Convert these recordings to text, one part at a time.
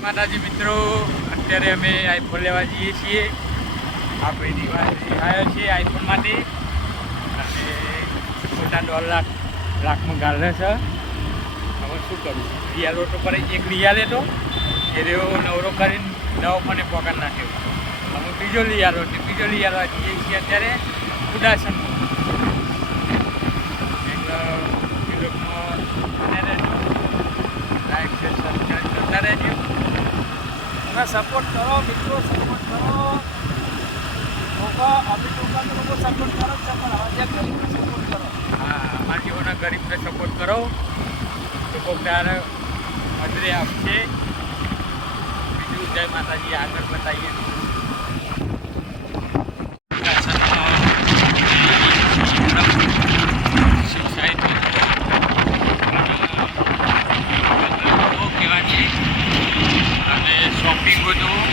માતાજી મિત્રો, અત્યારે અમે આઈફોન લેવા જઈએ છીએ. આપણે દિવાળી આવ્યો છીએ આઈફોન માટે અને મોટા 1.5 લાખમાં ગાલે છે. હવે શું કરું? રિયાલ ઓટો પર એક રિયાલ હતો એ રહ્યો નવરો કરીને નવો મને પકડ નાખ્યો. અમે બીજો રિયાલ જઈએ છીએ અત્યારે ઉદાસનમાં. એટલે લાઈક છે, સબસ્ક્રાઈબ કરતા રહેજો. તમે સપોર્ટ કરો મિત્રો, સપોર્ટ કરો લોકો. અભી લોકો સપોર્ટ કરો છે, પણ હવે ગરીબને સપોર્ટ કરો. હા, અમારા જેવાના ગરીબને સપોર્ટ કરો તો કોઈક ત્યારે મજરે આપશે. બીજું જય માતાજી, આગળ બતાવીએ. શોપિંગ બધું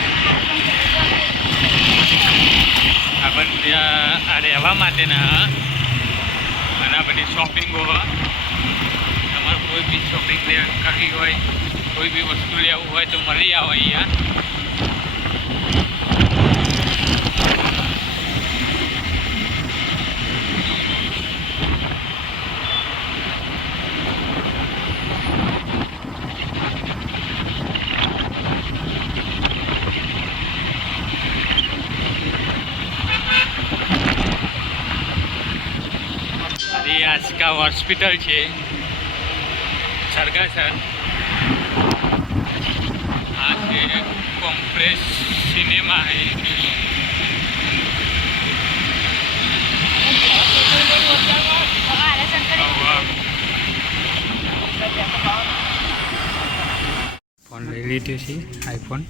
આપણે ત્યાં આ રહેવા માટેના અને આ બધી શોપિંગો. તમારે કોઈ બી શોપિંગ કરવી હોય, કોઈ બી વસ્તુ લેવું હોય તો મળી આવો અહીંયા. આજકા હોસ્પિટલ છે, સરગાસર. આ છે કોમ્પ્રેસ સિનેમા છે. ફોન લઈ લીધો છે, આઈફોન.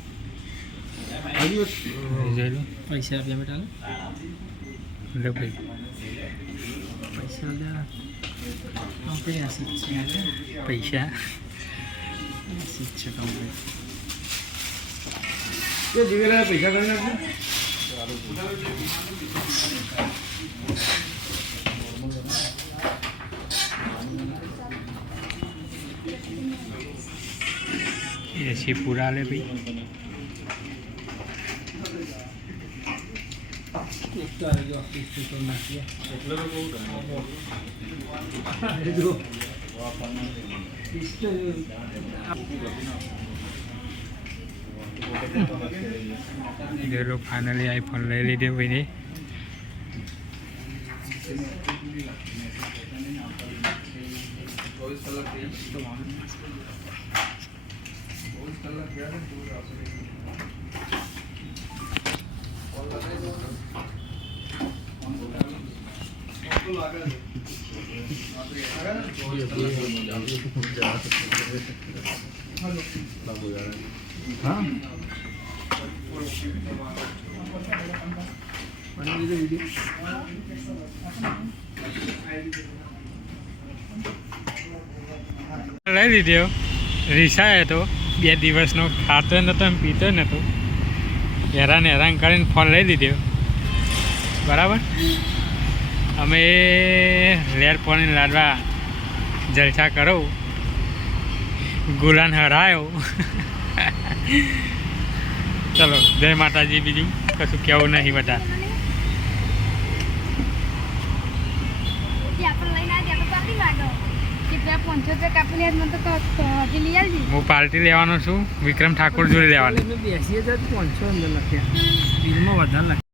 પૈસા આપ્યા બેટા લે ભાઈ. પૈસા એસી પૂરા લે ભાઈ. ફાઇનલી આઈફોન લઈ લીધો ભાઈ. લઈ લીધો. રીસાયો હતો 2 દિવસનો, ખાતો નહોતો એમ પીતો નહોતો. હેરાન કરીને ફોન લઈ લીધો. બરાબર. અમે લેર પાણી લાડવા જલસા કરો. ગુલાન હરાયો. ચલો, જય માતાજી. બીજું કશું કહેવું નહીં બધા. હું પાર્ટી લેવાનો છું, વિક્રમ ઠાકોર જોડે લેવાનું. બેસી 500 અંદર લખ્યા, બિલમાં વધારે લખ્યા.